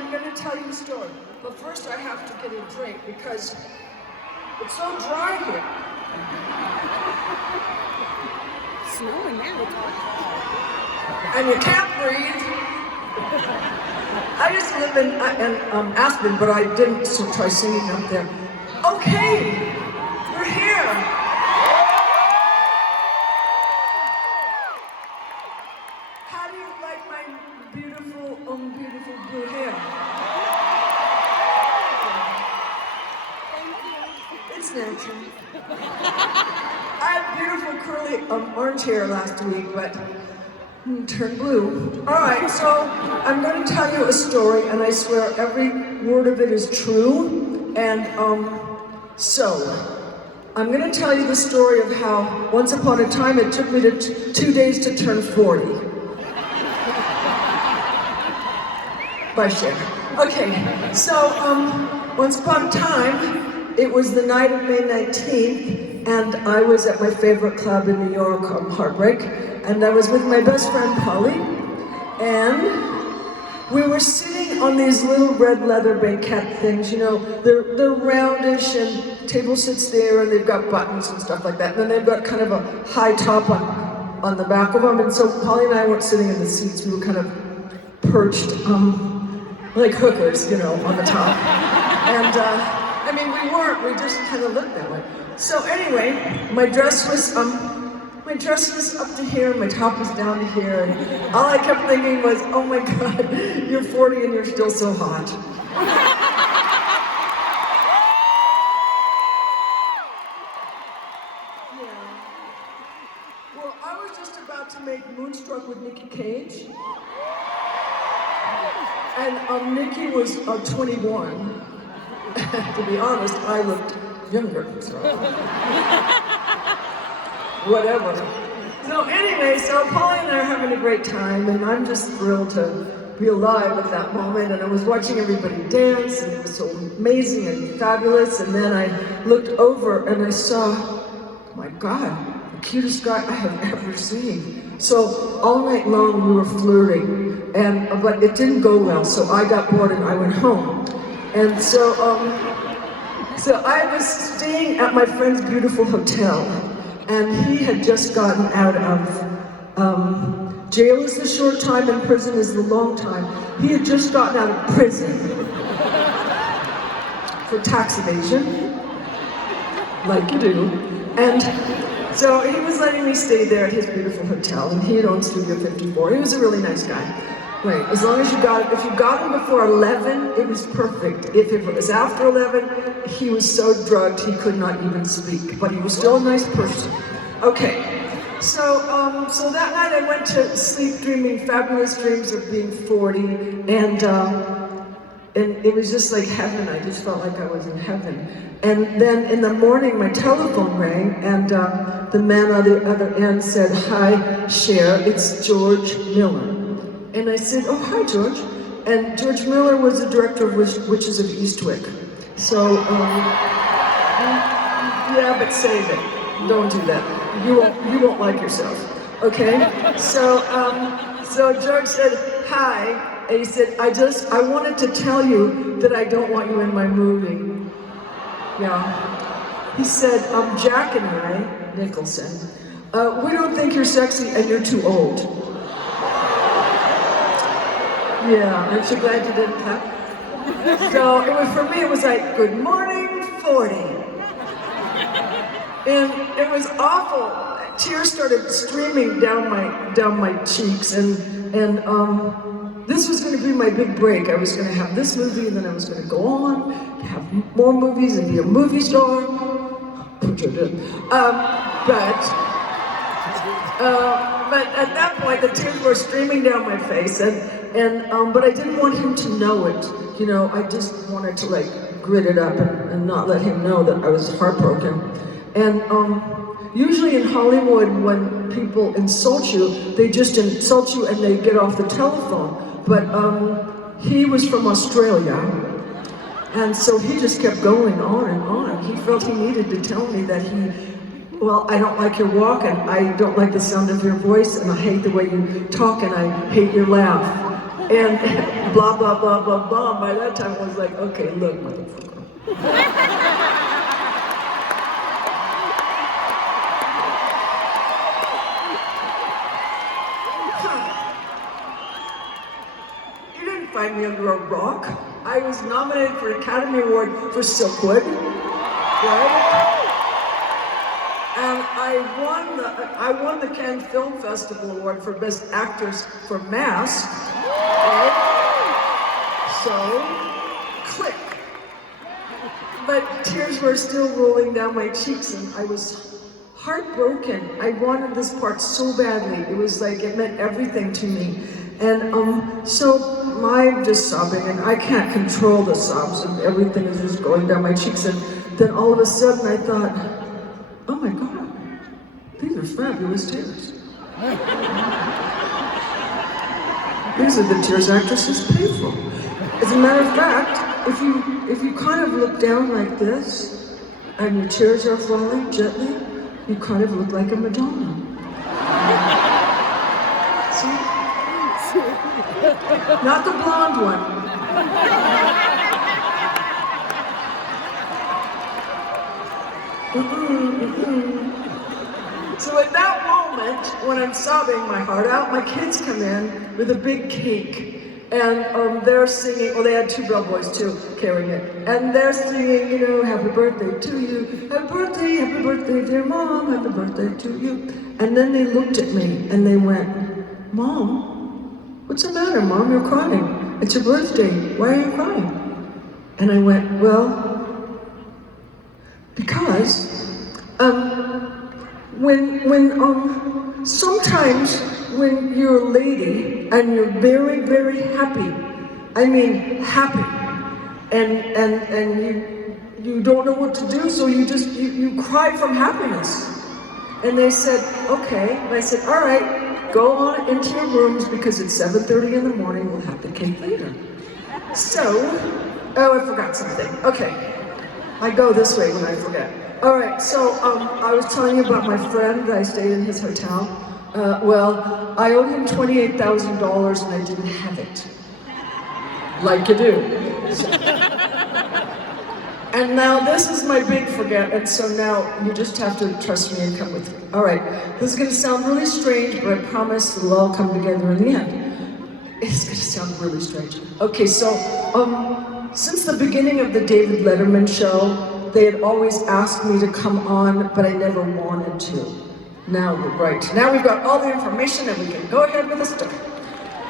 I'm going to tell you a story. But first I have to get a drink because it's so dry here. Snowing now. And you can't breathe. I used to live in Aspen, but I didn't try singing up there. Okay, we're here. How do you like my beautiful blue hair? Thank you. It's natural. I had beautiful curly orange hair last week, but turned blue. All right, so I'm going to tell you a story, and I swear every word of it is true. And so I'm going to tell you the story of how once upon a time it took me 2 days to turn 40. By Cher. Okay, so once upon a time, it was the night of May 19th, and I was at my favorite club in New York, Heartbreak, and I was with my best friend Polly, and we were sitting on these little red leather banquette things, you know, they're roundish and table sits there and they've got buttons and stuff like that, and then they've got kind of a high top on the back of them, and so Polly and I weren't sitting in the seats, we were kind of perched, like hookers, you know, on the top. And I mean, we weren't, we just kind of looked that way. So anyway, my dress was up to here, my top was down to here, and all I kept thinking was, oh my God, you're 40 and you're still so hot. Yeah. Well, I was just about to make Moonstruck with Nicky Cage. And Nikki was 21. To be honest, I looked younger, so whatever. So anyway, so Polly and I are having a great time, and I'm just thrilled to be alive at that moment. And I was watching everybody dance, and it was so amazing and fabulous. And then I looked over and I saw, oh my God, the cutest guy I have ever seen. So all night long we were flirting, but it didn't go well. So I got bored and I went home. And so I was staying at my friend's beautiful hotel, and he had just gotten out of jail is the short time and prison is the long time. He had just gotten out of prison for tax evasion, like you do. And so he was letting me stay there at his beautiful hotel, and he had owned Studio 54. He was a really nice guy. Right, as long as if you got him before 11, it was perfect. If it was after 11, he was so drugged he could not even speak, but he was still a nice person. Okay, so that night I went to sleep dreaming fabulous dreams of being 40, and it was just like heaven. I just felt like I was in heaven. And then in the morning, my telephone rang, and the man on the other end said, "Hi, Cher, it's George Miller." And I said, "Oh, hi, George." And George Miller was the director of Witches of Eastwick. So, yeah, but save it. Don't do that. You won't like yourself. Okay? So George said, "Hi," and he said, "I wanted to tell you that I don't want you in my movie." Yeah. He said, "Jack and I, Nicholson, we don't think you're sexy and you're too old." Yeah, aren't you glad you didn't clap? So for me, it was like, "Good morning, 40." And it was awful. Tears started streaming down my cheeks, and this was going to be my big break. I was going to have this movie, and then I was going to go on, have more movies, and be a movie star. Put your did. But at that point, the tears were streaming down my face, but I didn't want him to know it. You know, I just wanted to like grit it up and not let him know that I was heartbroken. And usually in Hollywood, when people insult you, they just insult you and they get off the telephone. But he was from Australia, and so he just kept going on and on. He felt he needed to tell me that well, I don't like your walk, and I don't like the sound of your voice, and I hate the way you talk, and I hate your laugh. and blah, blah, blah, blah, blah. By that time, I was like, okay, look, motherfucker. You didn't find me under a rock. I was nominated for an Academy Award for Silkwood, right? And I won the Cannes Film Festival Award for Best Actress for Mask, right? So, click. But tears were still rolling down my cheeks and I was heartbroken. I wanted this part so badly. It was like, it meant everything to me. And so I'm just sobbing and I can't control the sobs and everything is just going down my cheeks. And then all of a sudden I thought, oh my God, these are fabulous tears. These are the tears actresses pay for. As a matter of fact, if you kind of look down like this, and your tears are falling gently, you kind of look like a Madonna. See? Not the blonde one. So at that moment, when I'm sobbing my heart out, my kids come in with a big cake. And they're singing, well, they had two bellboys too, carrying it. And they're singing, you know, happy birthday to you. Happy birthday, dear Mom, happy birthday to you. And then they looked at me and they went, Mom, what's the matter, Mom? You're crying. It's your birthday. Why are you crying? And I went, well, because sometimes when you're a lady and you're very, very happy, I mean happy, and you don't know what to do, so you cry from happiness. And they said, okay. And I said, all right, go on into your rooms because it's 7:30 in the morning, we'll have the cake later. So, oh, I forgot something. Okay, I go this way when I forget. All right, so I was telling you about my friend that I stayed in his hotel. Well, I owed him $28,000 and I didn't have it. Like you do. And now this is my big forget, and so now you just have to trust me and come with me. All right, this is gonna sound really strange, but I promise it'll all come together in the end. It's gonna sound really strange. Okay, so since the beginning of the David Letterman show, they had always asked me to come on, but I never wanted to. Now we're right. Now we've got all the information and we can go ahead with the story.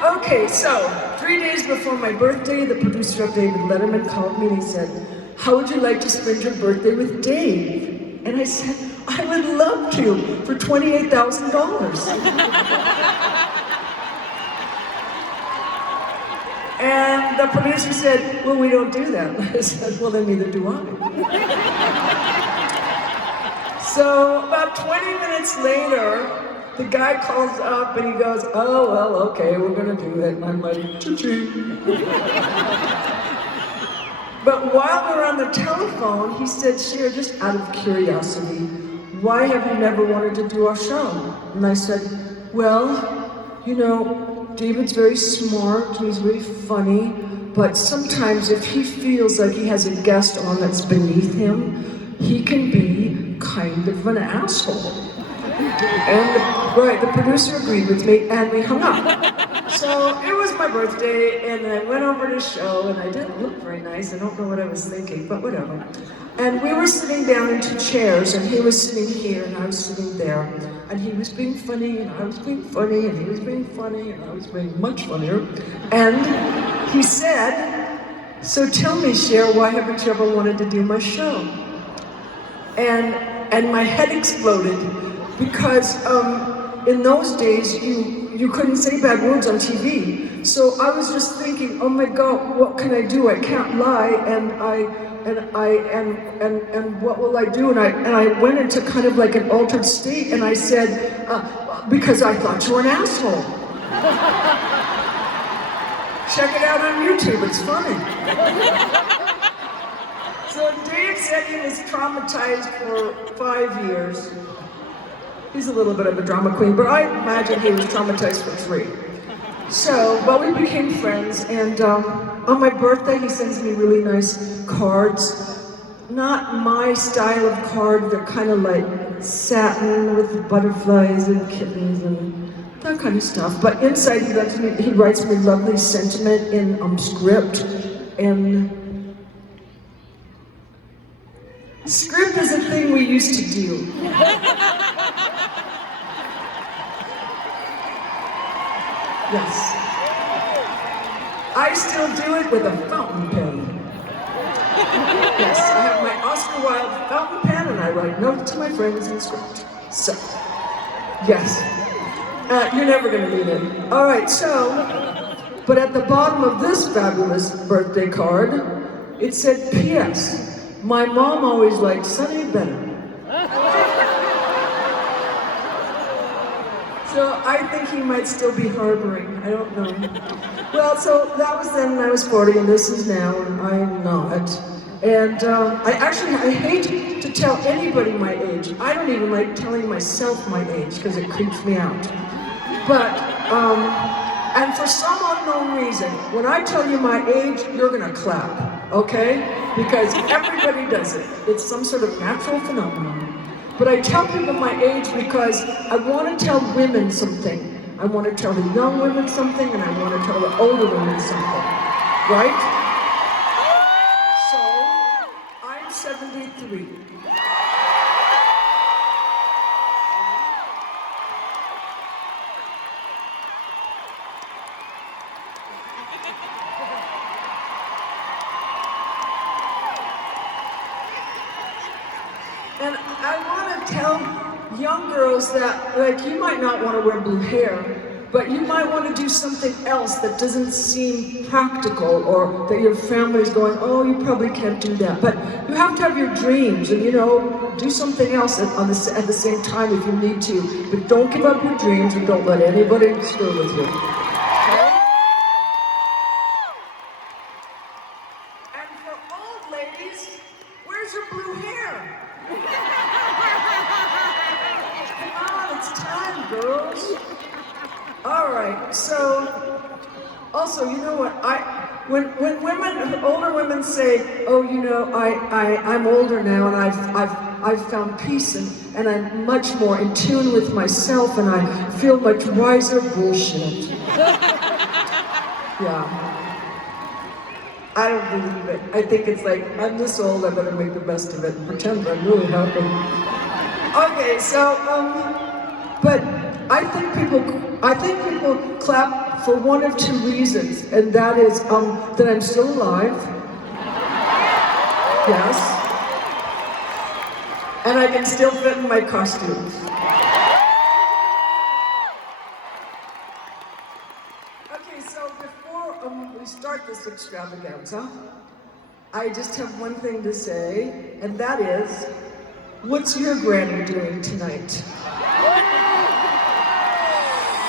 Okay, so 3 days before my birthday, the producer of David Letterman called me and he said, how would you like to spend your birthday with Dave? And I said, I would love to for $28,000. And the producer said, well, we don't do that. I said, well, then neither do I. So about 20 minutes later, the guy calls up and he goes, oh, well, okay, we're gonna do it. And I'm like, choo-choo. But while we're on the telephone, he said, Cher, just out of curiosity, why have you never wanted to do our show? And I said, well, you know, David's very smart, he's very funny, but sometimes if he feels like he has a guest on that's beneath him, he can be kind of an asshole. And the producer agreed with me and we hung up. So it was my birthday and I went over to the show and I didn't look very nice. I don't know what I was thinking, but whatever. And we were sitting down in two chairs and he was sitting here and I was sitting there. And he was being funny and I was being funny and he was being funny and I was being much funnier. And he said, so tell me, Cher, why haven't you ever wanted to do my show? And my head exploded because in those days you couldn't say bad words on TV. So I was just thinking, oh my God, what can I do? I can't lie, and what will I do? And I went into kind of like an altered state, and I said, because I thought you were an asshole. Check it out on YouTube, it's funny. So Dave said he was traumatized for 5 years. He's a little bit of a drama queen, but I imagine he was traumatized for 3. So, well, we became friends, and on my birthday, he sends me really nice cards. Not my style of card, they're kind of like satin with butterflies and kittens and that kind of stuff. But inside, he writes me lovely sentiment in script, and script is a thing we used to do. Yes. I still do it with a fountain pen. Yes, I have my Oscar Wilde fountain pen and I write notes to my friends in script. So, yes. You're never gonna need it. All right, so, but at the bottom of this fabulous birthday card, it said, P.S. My mom always liked Sunny better. So I think he might still be harboring, I don't know. Well, so that was then, and I was 40, and this is now, and I'm not. And I hate to tell anybody my age. I don't even like telling myself my age, because it creeps me out. But, and for some unknown reason, when I tell you my age, you're gonna clap, okay? Because everybody does it. It's some sort of natural phenomenon. But I tell people my age because I want to tell women something. I want to tell the young women something, and I want to tell the older women something. Right? So, I'm 73. And I want to tell young girls that, like, you might not want to wear blue hair, but you might want to do something else that doesn't seem practical, or that your family's going, oh, you probably can't do that. But you have to have your dreams, and do something else at the same time if you need to. But don't give up your dreams, and don't let anybody screw with you. Okay? And for old ladies, where's your blue hair? Come on, it's time, girls. All right, so, also, you know what, when older women say, oh, I'm older now and I've found peace and I'm much more in tune with myself and I feel much wiser, bullshit. Yeah. I don't believe it. I think it's like, I'm this old, I better make the best of it and pretend I'm really happy. Okay, so, but I think people clap for one of two reasons, and that is that I'm still alive. Yes. And I can still fit in my costumes. Okay, so before we start this extravaganza, I just have one thing to say, and that is, what's your granny doing tonight?